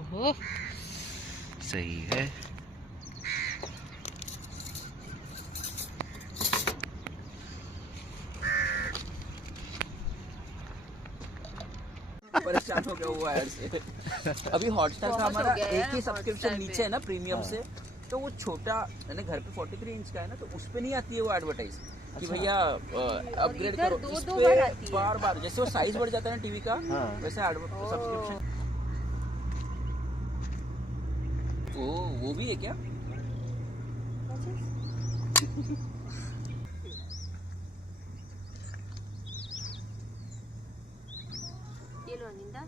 ओहो सही है। परेशान हो गया वो ऐड से। अभी हॉटस्टार का हमारा एक ही सब्सक्रिप्शन नीचे है ना प्रीमियम से, तो वो छोटा मैंने घर पे 43 इंच का है ना, तो उस पे नहीं आती है वो एडवर्टाइज कि भैया अपग्रेड करो। इस पे बार बार जैसे वो साइज बढ़ जाता है ना टीवी का, वैसे सब्सक्रिप्शन। वो भी है क्या? येलो अनिंदा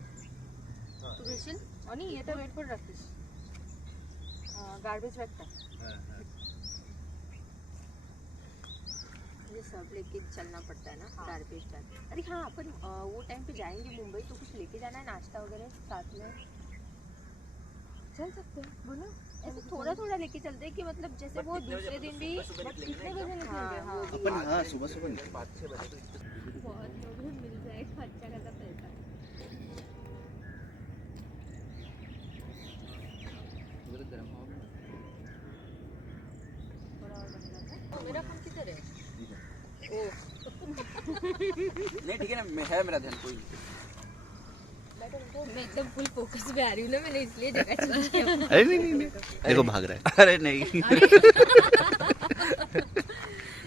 तू घेशील आणि येतं वेट पण राखीस गार्बेज बॅग टाक ये सब लेके चलना पड़ता है ना। Garbage bag. अरे हाँ अपन वो टाइम पे जाएंगे मुंबई तो कुछ लेके जाना है नाश्ता वगैरह साथ में चल सकते हैं बोलो। ऐसे थोड़ा थोड़ा लेके चलते हैं कि मतलब जैसे वो दूसरे दिन भी कितने बजे निकलेंगे। अपन हाँ सुबह सुबह 5-6 बजे। बहुत लोगों मिल जाएगा अच्छा खासा पैसा। मेरा फोन किधर है? नहीं ठीक है ना, है मेरा ध्यान कोई। मैं एकदम फुल फोकस में आ रही हूँ ना, मैंने इसलिए जगह चेंज किया। अरे नहीं देखो भाग रहा है। अरे नहीं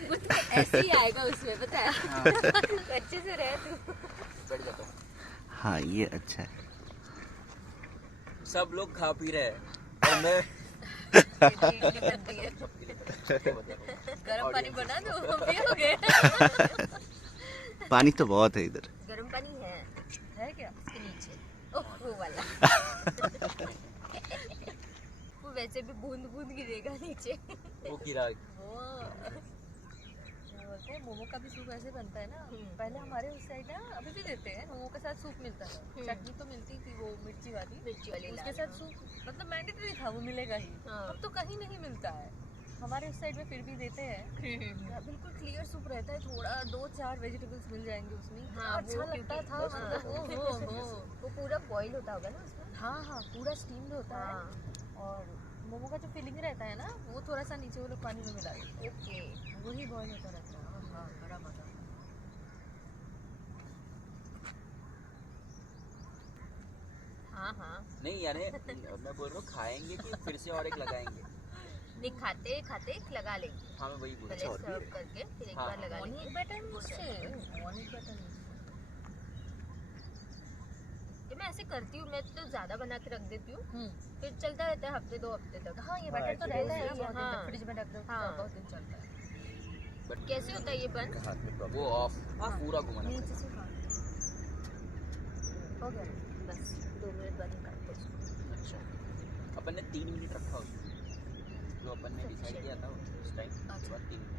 वो तो ऐसे ही आएगा उसमें पता है। अच्छे से रहे तू। बैठ जाता हूँ। हाँ ये अच्छा है। सब लोग खा पी रहे हैं और मैं गरम पानी बना दो पियोगे। पानी तो बहुत है इधर। गरम पानी है क्या उसके नीचे? ओह वो वाला। वो वैसे भी बूंद बूंद गिरेगा नीचे। वो गिरा। बोलते हैं मोमो का भी सूप ऐसे बनता है ना। पहले हमारे उस साइड ना अभी भी देते हैं मोमो के साथ सूप मिलता था। चटनी तो मिलती थी वो मिर्ची वाली उसके साथ सूप मतलब मैंडेटरी था वो मिलेगा ही। अब तो कहीं नहीं मिलता है हमारे उस साइड में फिर भी देते हैं। बिल्कुल क्लियर सूप रहता है थोड़ा 2-4 वेजिटेबल्स मिल जाएंगे उसमें। हाँ, अच्छा लगता था मतलब वो पूरा बॉईल होता होगा ना उसमें। हाँ पूरा स्टीम्ड होता है और मोमो का जो फिलिंग रहता है ना वो थोड़ा सा नीचे वो लोग पानी में मिला देते हैं। ओके वही बॉईल होता रहता है। हाँ बड़ा मजा। हाँ नहीं यार मैं बोल रहा हूँ खाएंगे कि फिर से और एक लगाएंगे। नहीं खाते खाते एक लगा लेंगे। हाँ मैं वही बोल पहले सर्व करके फिर एक बार लगा लेंगे। मॉर्निंग बेटर मैं ऐसे करती हूँ। मैं तो ज्यादा बना के रख देती हूँ फिर चलता रहता है हफ्ते 2 हफ्ते तक। हाँ ये बैटर तो रहता है फ्रिज में रख दो बहुत दिन चलता है। बट कैसे होता है ये बन? वो ऑफ पूरा घुमाना नीचे से हो गया बस 2 मिनट बाद निकालते हैं। अच्छा अपन ने 3 मिनट रखा उसमें जो अपन ने डिसाइड किया था उस टाइम। अच्छा 3 मिनट।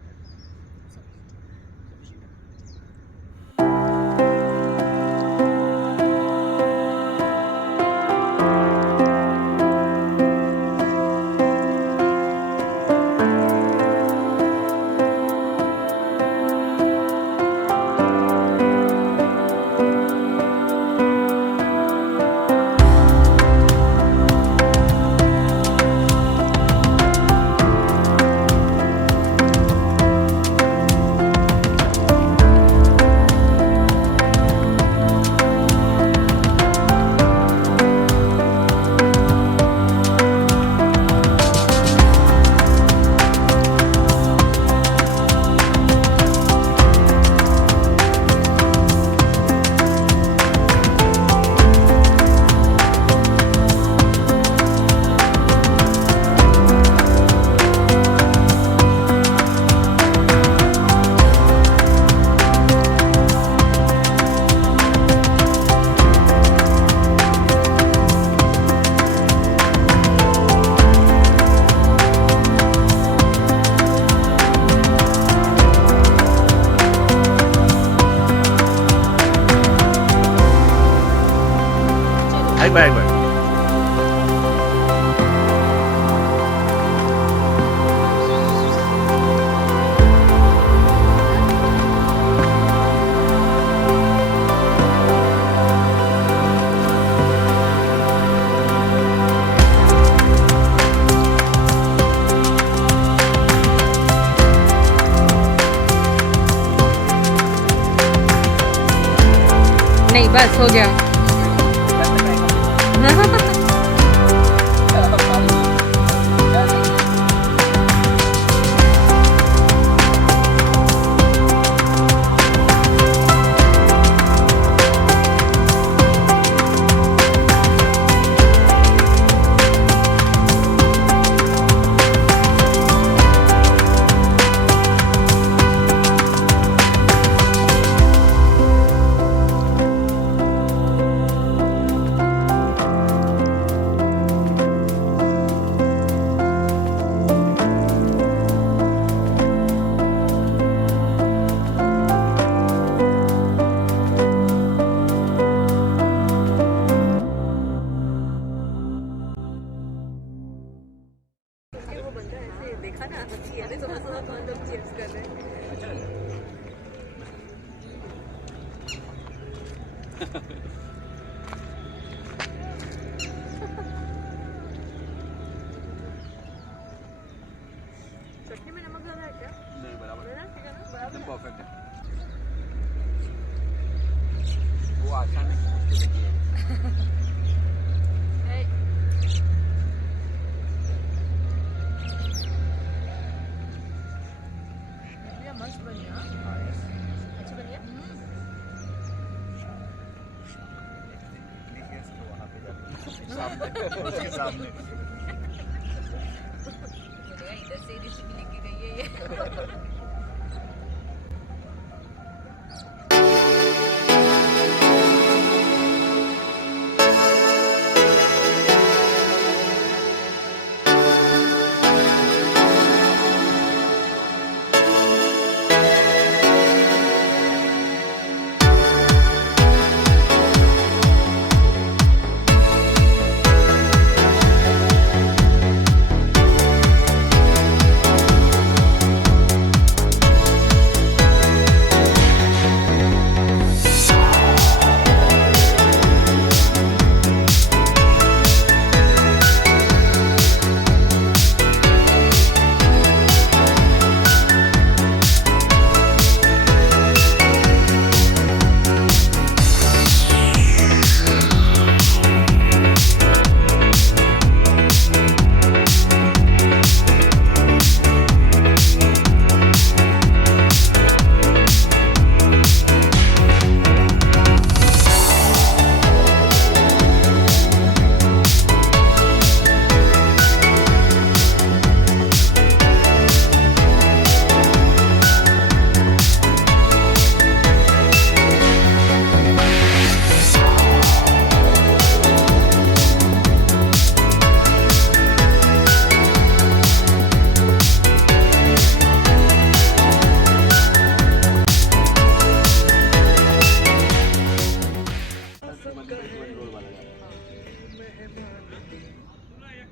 हो गया देखा ना हंसी है सुबह सुबह तो हम चिप्स कर रहे हैं चटनी में नमक ज्यादा है क्या? नहीं बराबर है ना? ठीक है ना? बराबर है? परफेक्ट है वो आसान है है। ये मस्त बनी हाँ अच्छी बनी है उसके सामने इधर से रेसिपी लेके गई है ये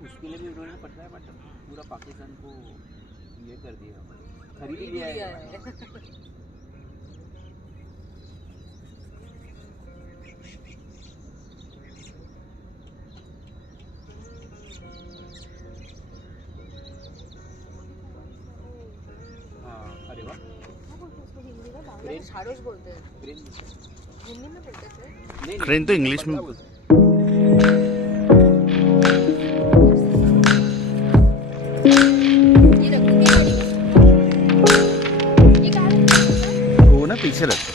उसके लिए भी उन्होंने पता है बट पूरा पाकिस्तान को ये कर दिया खरीद लिया है हाँ अरे वाह छाड़ोस बोलते हैं ग्रीन हिंदी में बोलते थे नहीं ट्रेन तो इंग्लिश में ये रखो वो ना पीछे रख